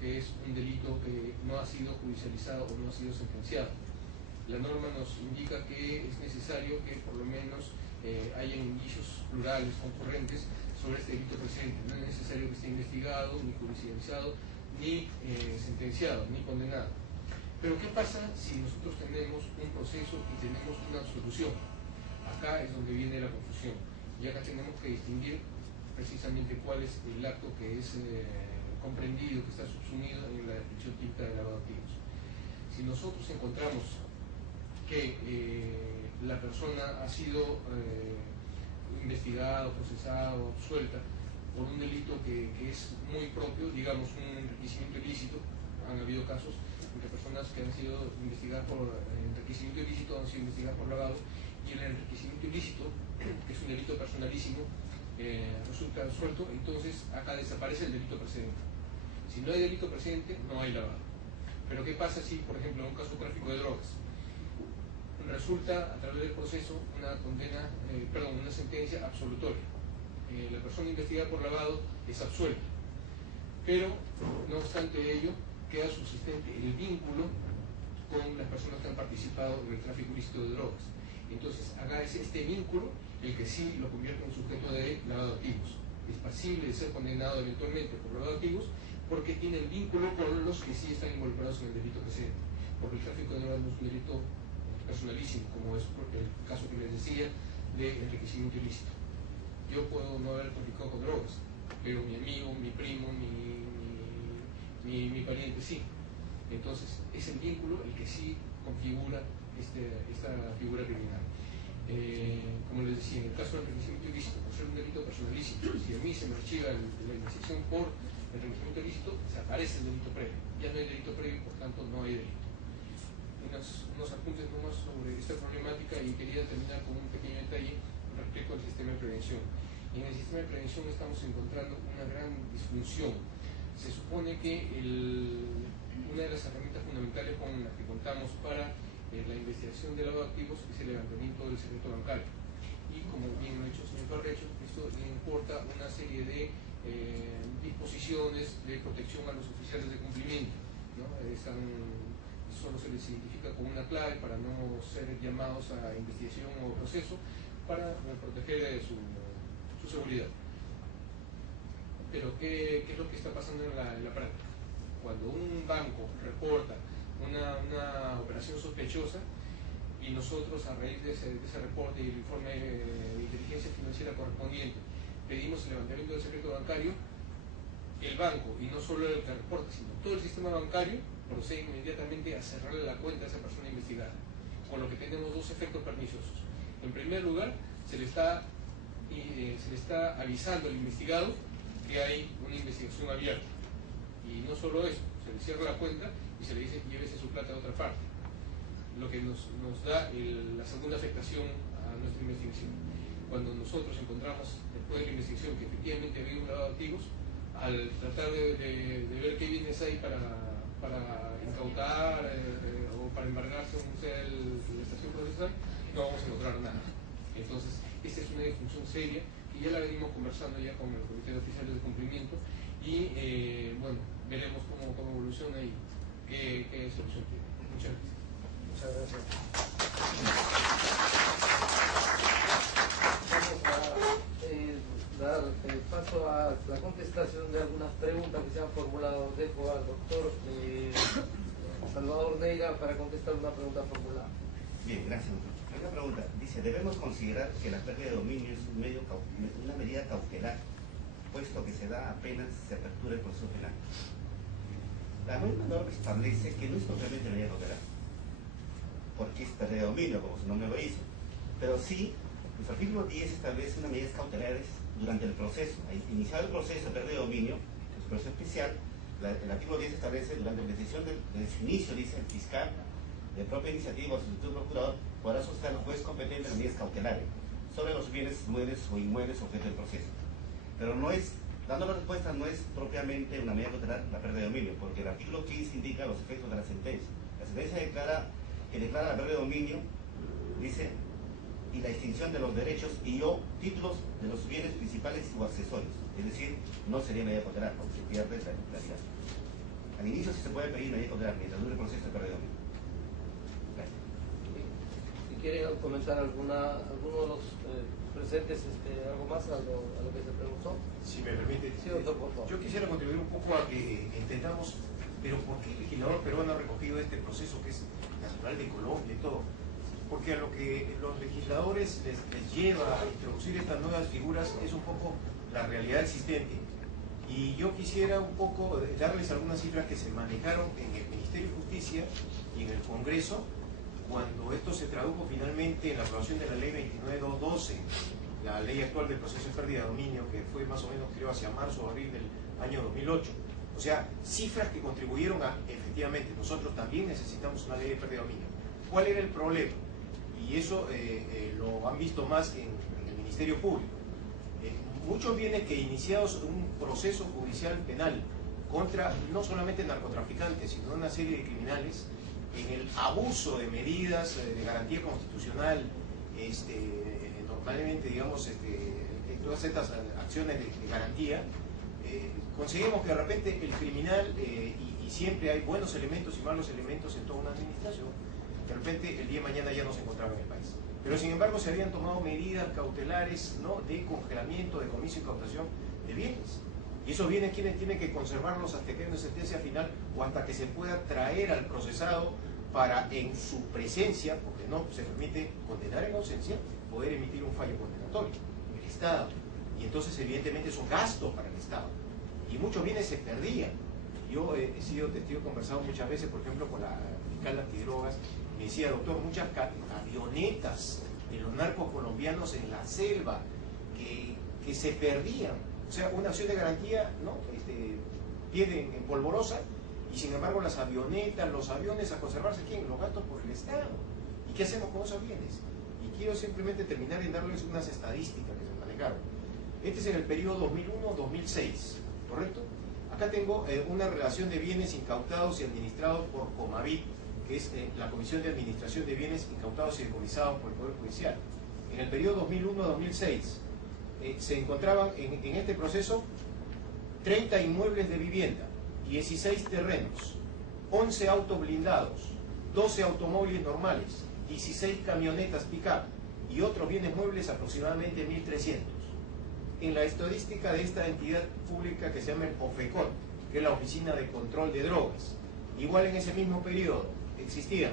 porque es un delito que no ha sido judicializado o no ha sido sentenciado. La norma nos indica que es necesario que por lo menos haya indicios plurales, concurrentes, sobre este delito presente. No es necesario que esté investigado, ni judicializado, ni sentenciado, ni condenado. Pero ¿qué pasa si nosotros tenemos un proceso y tenemos una absolución? Acá es donde viene la confusión. Y acá tenemos que distinguir precisamente cuál es el acto que es comprendido, que está subsumido en la definición típica de lavado de activos. Si nosotros encontramos que la persona ha sido investigada, procesada, absuelta por un delito que es muy propio, digamos un enriquecimiento ilícito, han habido casos en que personas que han sido investigadas por enriquecimiento ilícito han sido investigadas por lavado, y el enriquecimiento ilícito, que es un delito personalísimo, resulta absuelto, entonces acá desaparece el delito precedente. Si no hay delito precedente, no hay lavado. Pero ¿qué pasa si, por ejemplo, en un caso de tráfico de drogas, resulta a través del proceso una condena, una sentencia absolutoria? La persona investigada por lavado es absuelta, pero no obstante ello queda subsistente el vínculo con las personas que han participado en el tráfico ilícito de drogas. Entonces acá es este vínculo el que sí lo convierte en sujeto de lavado de activos. Es pasible de ser condenado eventualmente por lavado de activos porque tiene el vínculo con los que sí están involucrados en el delito presente. Porque el tráfico de drogas no es un delito personalísimo, como es el caso que les decía de enriquecimiento ilícito. Yo puedo no haber traficado con drogas, pero mi amigo, mi primo, mi pariente sí. Entonces es el vínculo el que sí configura esta figura criminal. Como les decía, en el caso del enriquecimiento ilícito, por ser un delito personalísimo, si a mí se me archiva la investigación por enriquecimiento ilícito, desaparece el delito previo. Ya no hay delito previo, por tanto no hay delito. Unos apuntes nomás sobre esta problemática, y quería terminar con un pequeño detalle respecto al sistema de prevención. En el sistema de prevención estamos encontrando una gran disfunción. Se supone que una de las herramientas fundamentales con las que contamos para la investigación de lavado de activos es el levantamiento del secreto bancario. Y como bien lo ha dicho el señor Carrecho, esto importa una serie de disposiciones de protección a los oficiales de cumplimiento, ¿no? Solo se les identifica con una clave para no ser llamados a investigación o proceso, para proteger su seguridad. Pero ¿qué es lo que está pasando en la práctica? Cuando un banco reporta una operación sospechosa y nosotros, a raíz de ese reporte y el informe de inteligencia financiera correspondiente, pedimos el levantamiento del secreto bancario, el banco, y no solo el que reporta, sino todo el sistema bancario, procede inmediatamente a cerrarle la cuenta a esa persona investigada, con lo que tenemos dos efectos perniciosos. En primer lugar, se le está avisando al investigado que hay una investigación abierta, y no solo eso, se le cierra la cuenta y se le dice llévese su plata a otra parte, lo que nos da la segunda afectación a nuestra investigación. Cuando nosotros encontramos después de la investigación que efectivamente había un lavado de activos, al tratar de ver qué bienes hay para incautar o para embargarse, según sea la estación procesal, no vamos a encontrar nada. Entonces, esta es una disfunción seria y ya la venimos conversando ya con el Comité de Oficiales de Cumplimiento, y bueno, veremos cómo evoluciona y qué solución tiene. Muchas gracias. Muchas gracias. Vamos a dar paso a la contestación de algunas preguntas que se han formulado. Dejo al doctor Salvador Neira para contestar una pregunta formulada. Bien, gracias, doctor. Una pregunta. Dice, ¿debemos considerar que la pérdida de dominio es una medida cautelar, puesto que se da apenas se apertura el proceso penal? La misma norma establece que no es propiamente medida cautelar, porque es pérdida de dominio, como su nombre lo dice, pero sí, nuestro artículo 10 establece unas medidas cautelares durante el proceso. Iniciado el proceso de pérdida de dominio, que es un proceso especial, el artículo 10 establece durante la decisión de su inicio, dice el fiscal, de propia iniciativa o sustituto procurador, podrá solicitar al juez competente las medidas cautelares sobre los bienes muebles o inmuebles objeto del proceso. Pero no es, dando la respuesta, no es propiamente una medida cautelar la pérdida de dominio, porque el artículo 15 indica los efectos de la sentencia. La sentencia declara la pérdida de dominio, dice, y la extinción de los derechos y o títulos de los bienes principales o accesorios. Es decir, no sería medida cautelar, porque se pierde la titularidad. Al inicio sí se puede pedir medida cautelar mientras dure el proceso de pérdida de dominio. Si quieren comentar alguno de los presentes algo más a lo que se preguntó. Si me permite, Sí, doctor, por favor. yo quisiera contribuir un poco a que entendamos, pero ¿por qué el legislador peruano ha recogido este proceso que es natural de Colombia y todo? Porque a lo que los legisladores les lleva a introducir estas nuevas figuras es un poco la realidad existente. Y yo quisiera un poco darles algunas cifras que se manejaron en el Ministerio de Justicia y en el Congreso cuando esto se tradujo finalmente en la aprobación de la ley 29212, la ley actual del proceso de pérdida de dominio, que fue más o menos creo hacia marzo o abril del año 2008. O sea, cifras que contribuyeron a, efectivamente, nosotros también necesitamos una ley de pérdida de dominio. ¿Cuál era el problema? Y eso lo han visto más en el Ministerio Público. Muchos bienes que iniciados un proceso judicial penal contra no solamente narcotraficantes, sino una serie de criminales, en el abuso de medidas de garantía constitucional, normalmente, digamos, todas estas acciones de garantía, conseguimos que de repente el criminal, y siempre hay buenos elementos y malos elementos en toda una administración, de repente el día de mañana ya no se encontraba en el país. Pero sin embargo se habían tomado medidas cautelares, ¿no?, de congelamiento, decomiso y incautación de bienes. Y esos bienes tienen que conservarlos hasta que haya una sentencia final o hasta que se pueda traer al procesado para en su presencia, porque no se permite condenar en ausencia, poder emitir un fallo condenatorio, el Estado. Y entonces evidentemente es un gasto para el Estado. Y muchos bienes se perdían. Yo he sido testigo, he conversado muchas veces, por ejemplo, con la fiscal antidrogas, me decía, doctor, muchas avionetas de los narcos colombianos en la selva que se perdían. O sea, una acción de garantía, ¿no?, pierde en polvorosa, y sin embargo las avionetas, los aviones, a conservarse, ¿quién? Los gastos por el Estado. ¿Y qué hacemos con esos bienes? Y quiero simplemente terminar en darles unas estadísticas que se manejaron. Este es en el periodo 2001-2006, ¿correcto? Acá tengo una relación de bienes incautados y administrados por Comavit, que es la Comisión de Administración de Bienes Incautados y Decomisados por el Poder Judicial. En el periodo 2001-2006 se encontraban en este proceso 30 inmuebles de vivienda, 16 terrenos, 11 autos blindados, 12 automóviles normales, 16 camionetas pick-up y otros bienes muebles aproximadamente 1.300. En la estadística de esta entidad pública que se llama el OFECOT, que es la Oficina de Control de Drogas, igual en ese mismo periodo existían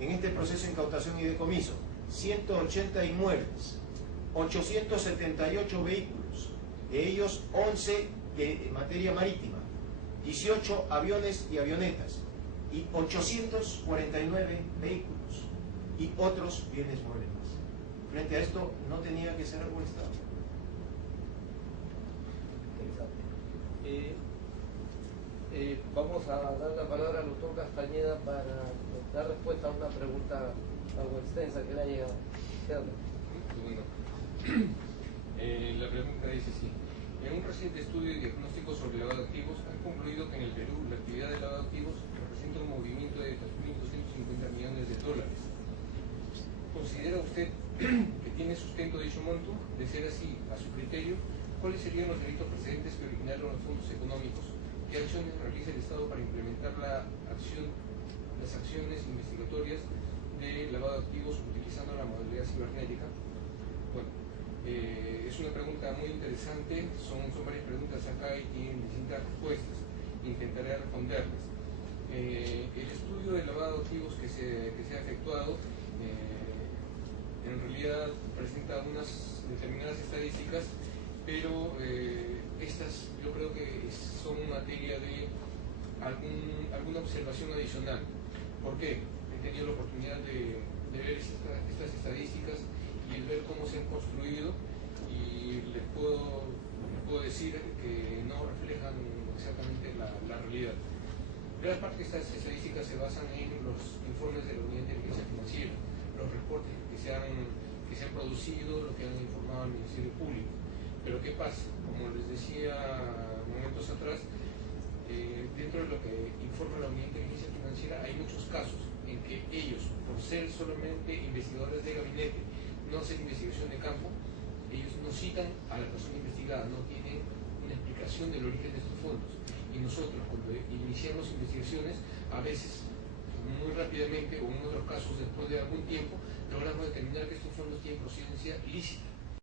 en este proceso de incautación y decomiso 180 inmuebles, 878 vehículos, de ellos 11 de materia marítima, 18 aviones y avionetas y 849 vehículos y otros bienes muebles más. Frente a esto, ¿no tenía que ser algo el Estado? Vamos a dar la palabra al doctor Castañeda para dar respuesta a una pregunta algo extensa que le ha llegado. Bueno, la pregunta dice así. En un reciente estudio de diagnóstico sobre lavado de activos, han concluido que en el Perú la actividad de lavado de activos representa un movimiento de 3.250 millones de dólares. ¿Considera usted que tiene sustento dicho monto? De ser así, a su criterio, ¿cuáles serían los delitos precedentes que originaron los fondos económicos? ¿Qué acciones realiza el Estado para implementar las acciones investigatorias de lavado de activos utilizando la modalidad cibernética? Bueno, es una pregunta muy interesante, son varias preguntas acá y tienen distintas respuestas. Intentaré responderles. El estudio de lavado de activos que se ha efectuado en realidad presenta unas determinadas estadísticas, pero estas yo creo que son materia de alguna observación adicional. ¿Por qué? He tenido la oportunidad de ver estas estadísticas y el ver cómo se han construido, y les puedo decir que no reflejan exactamente la realidad. Gran parte de estas estadísticas se basan en los informes de la Unidad de Inteligencia Financiera, los reportes que se han producido, lo que han informado al Ministerio Público. Pero ¿qué pasa? Como les decía momentos atrás, dentro de lo que informa la Unidad de Inteligencia Financiera hay muchos casos en que ellos, por ser solamente investigadores de gabinete, no hacer investigación de campo, ellos no citan a la persona investigada, no tienen una explicación del origen de estos fondos y nosotros cuando iniciamos investigaciones, a veces muy rápidamente o en otros casos después de algún tiempo, logramos determinar que estos fondos tienen procedencia lícita.